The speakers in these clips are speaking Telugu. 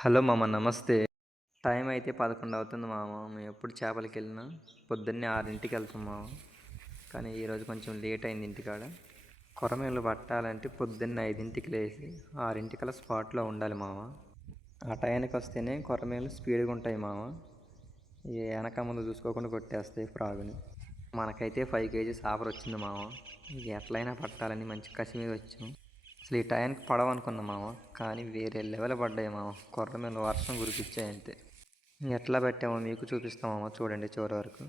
హలో మామ, నమస్తే. టైం అయితే 11 అవుతుంది మామ. మేము ఎప్పుడు చేపలకి వెళ్ళినా పొద్దున్నే 6ంటికి వెళ్తాం మామ. కానీ ఈరోజు కొంచెం లేట్ అయింది ఇంటికాడ. కొరమేలు పట్టాలంటే పొద్దున్నే 5ంటికి లేచి 6ంటికల్లా స్పాట్లో ఉండాలి మామ. ఆ టైంకి వస్తేనే కొరమేలు స్పీడ్గా ఉంటాయి మామ. వెనక ముందు చూసుకోకుండా కొట్టేస్తాయి ఫ్రాగుని. మనకైతే 5 కేజీస్ ఆఫర్ వచ్చింది మామ. ఎట్లయినా పట్టాలని మంచి కసి మీద వచ్చాం. అసలు ఈ టైంకి పడవ అనుకున్నాం మామ, కానీ వేరే లెవెల్ పడ్డాయి మామ. కొర్రమీను వర్షం కురిపించాయి అంతే. ఎట్లా పెట్టామో మీకు చూపిస్తామమ్మ, చూడండి చివరి వరకు.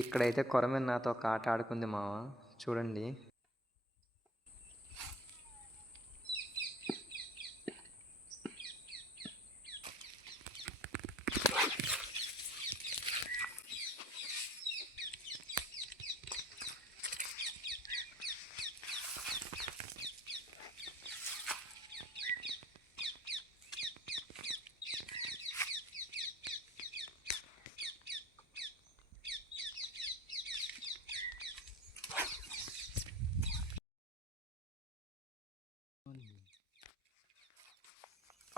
ఇక్కడైతే కొరమీను నాతో ఒక ఆట ఆడుకుంది మామ, చూడండి.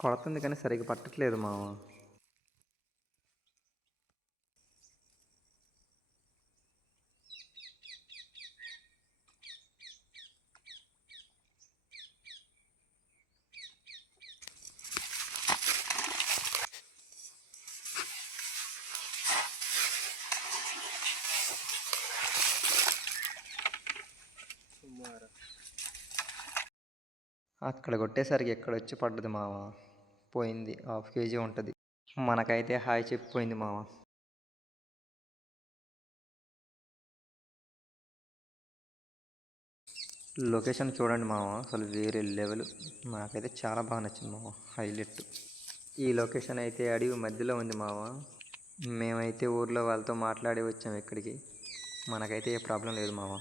కొడుతుంది కానీ సరిగ్గా పట్టట్లేదు మామ. అక్కడ కొట్టేసరికి ఎక్కడ వచ్చి పడ్డది మామ. పోయింది, 1/2 కేజీ ఉంటుంది. మనకైతే హాయ్ చెప్పిపోయింది మామ. లొకేషన్ చూడండి మామ, అసలు వేరే లెవెల్. నాకైతే చాలా బాగా నచ్చింది మామ, హైలైట్. ఈ లొకేషన్ అయితే అడవి మధ్యలో ఉంది మామ. మేమైతే ఊర్లో వాళ్ళతో మాట్లాడి వచ్చాము ఇక్కడికి. మనకైతే ఏ ప్రాబ్లం లేదు మామ.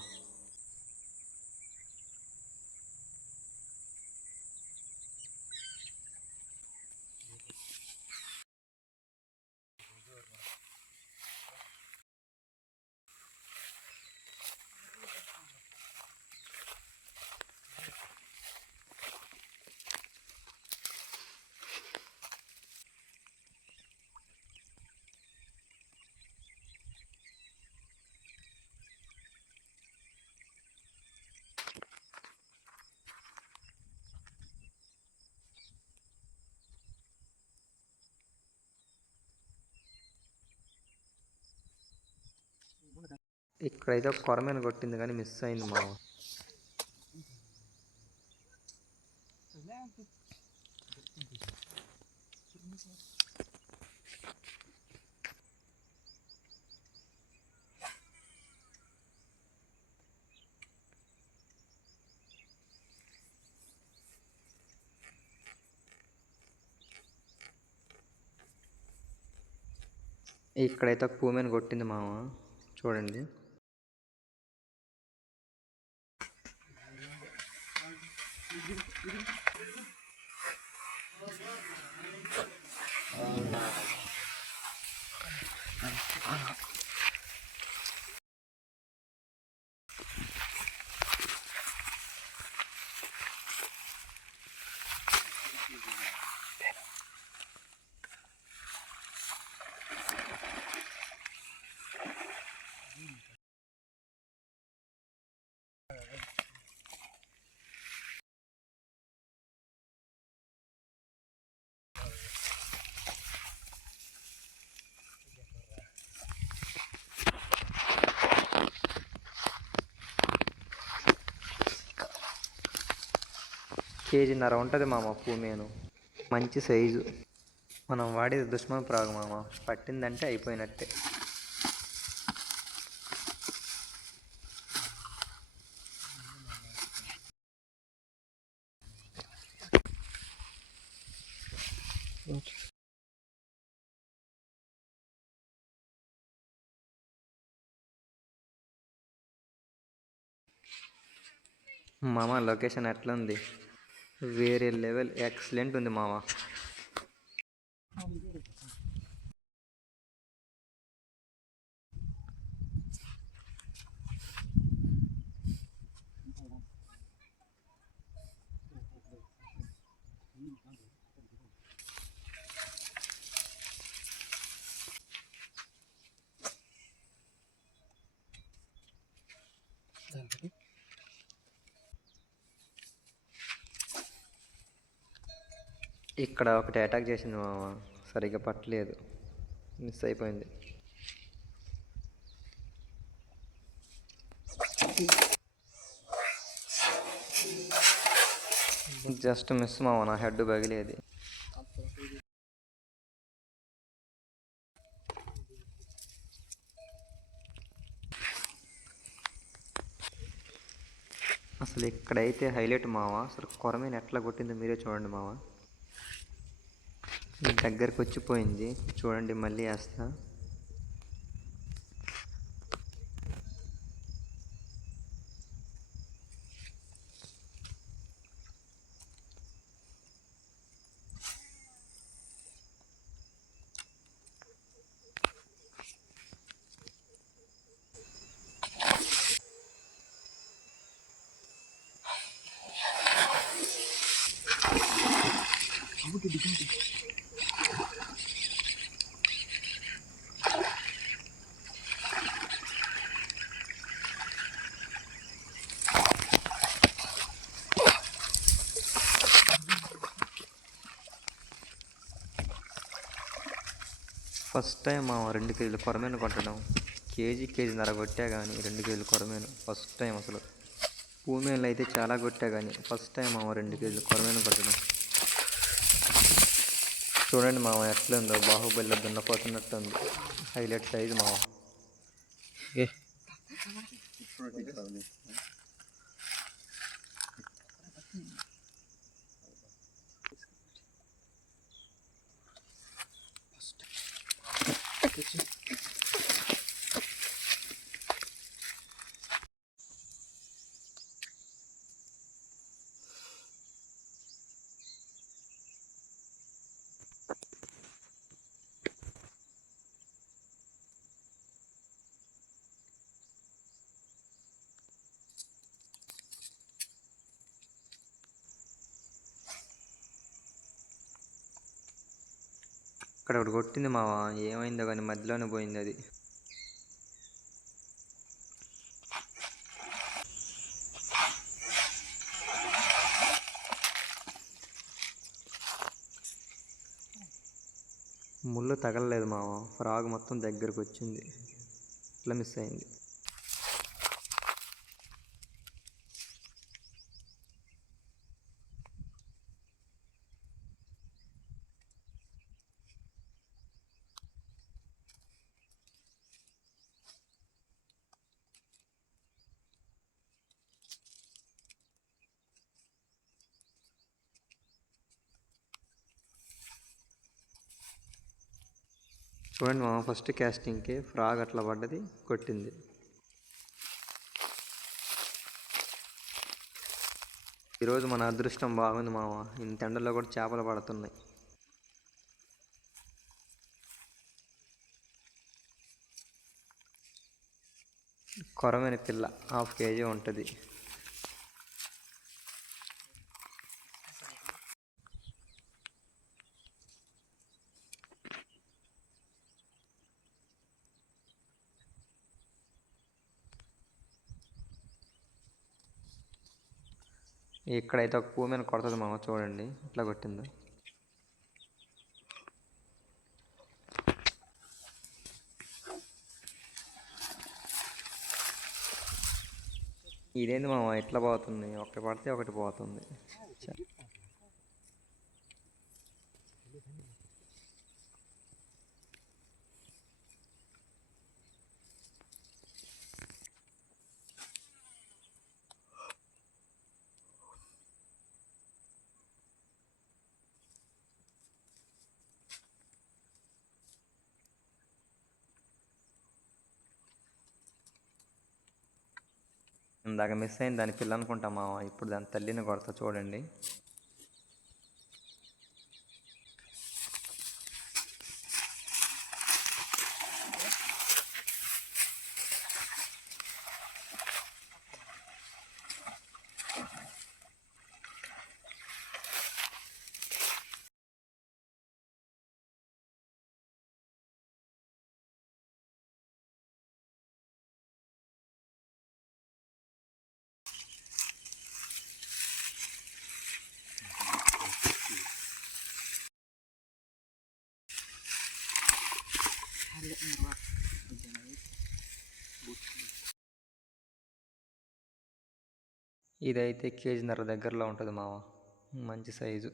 ఇక్కడైతే ఒక కొరమీను కొట్టింది కానీ మిస్ అయింది మామ. ఇక్కడైతే ఒక పూమెను కొట్టింది మామ, చూడండి. కేజీన్నర ఉంటుంది మామ పూమేను, మంచి సైజు. మనం వాడేది దుష్మన్ ప్రాగు మామ, పట్టిందంటే అయిపోయినట్టే. మామ లొకేషన్ ఎట్లా ఉంది, వేరే లెవెల్, ఎక్సలెంట్ ఉంది మామ. ఇక్కడ ఒకటి అటాక్ చేసింది మామ, సరిగ్గా పట్టలేదు, మిస్ అయిపోయింది. జస్ట్ మిస్ మామ, నా హెడ్ పగిలేది. అసలు ఇక్కడైతే హైలైట్ మావ, అసలు కొరమీను ఎట్లా కొట్టిందో మీరే చూడండి మావ. దగ్గరకు వచ్చిపోయింది చూడండి, మళ్ళీ వేస్తా. ఫస్ట్ టైం మా 2 కేజీలు కొరమీను కొట్టడం. కేజీన్నర కొట్టా కానీ 2 కేజీలు కొరమీను ఫస్ట్ టైం అసలు. భూమీలు అయితే చాలా కొట్టా కానీ ఫస్ట్ టైం మా 2 కేజీలు కొరమీను కొట్టడం. చూడండి మామ ఎట్లా ఉందో, బాహుబలిలో దున్నపోతున్నట్టు ఉంది. హైలైట్ సైజు మామ. ఇక్కడ ఒకటి కొట్టింది మావ, ఏమైందో కానీ మధ్యలోనే పోయింది అది. ముళ్ళు తగలలేదు మావ, ఫ్రాగ్ మొత్తం దగ్గరకు వచ్చింది, ఇట్లా మిస్ అయింది. చూడండి మామ, ఫస్ట్ క్యాస్టింగ్కి ఫ్రాగ్ అట్లా పడ్డది, కొట్టింది. ఈరోజు మన అదృష్టం బాగుంది మామ, ఇంత ఎండలో కూడా చేపలు పడుతున్నాయి. కొరమైన పిల్ల 1/2 కేజీ ఉంటుంది. ఇక్కడైతే ఒక పువ్వు మీద కొడుతుంది మామ, చూడండి ఎట్లా కొట్టిందో. ఇదేంది మామ ఎట్లా పోతుంది, ఒకటి పడితే ఒకటి పోతుంది. ఇందాక మిస్ అయింది దాని పిల్ల అనుకుంటా మామ, ఇప్పుడు దాని తల్లిని కొడతా చూడండి. ఇదైతే కేజీన్నర దగ్గరలో ఉంటుంది మామ, మంచి సైజు.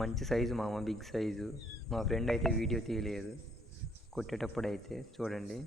మంచి సైజు మామ, బిగ్ సైజు. మా ఫ్రెండ్ అయితే వీడియో తీయలేదు, కొట్టేటప్పుడు అయితే చూడండి.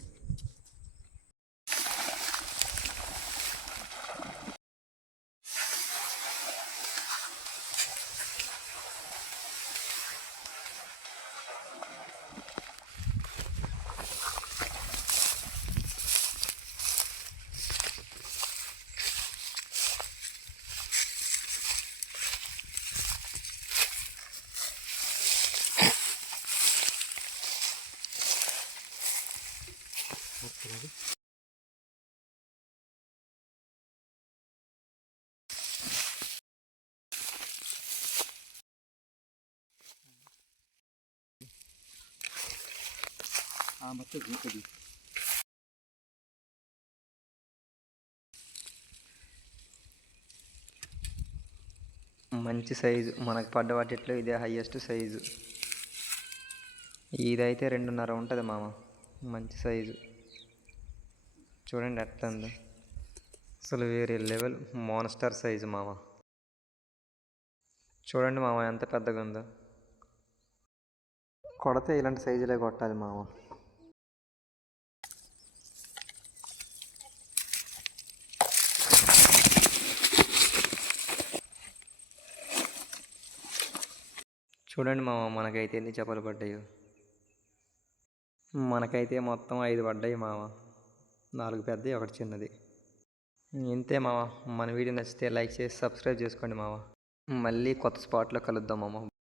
మంచి సైజు, మనకు పడ్డ వాటిట్లో ఇదే హైయెస్ట్ సైజు. ఇదైతే 2.5 ఉంటుంది మామ, మంచి సైజు. చూడండి ఎట్లా ఉందో, అసలు వేరే లెవెల్, మోన్స్టర్ సైజు మామ. చూడండి మామ ఎంత పెద్దగా ఉందో. కొడితే ఇలాంటి సైజులే కొట్టాలి మామ. చూడండి మామ, మనకైతే ఎన్ని చేపలు పడ్డాయో. మనకైతే మొత్తం 5 పడ్డాయి మామ, 4 పెద్దవి, 1 చిన్నది. ఇంతే మామ. మన వీడియో నచ్చితే లైక్ చేసి సబ్స్క్రైబ్ చేసుకోండి మామ. మళ్ళీ కొత్త స్పాట్లో కలుద్దాం మామ.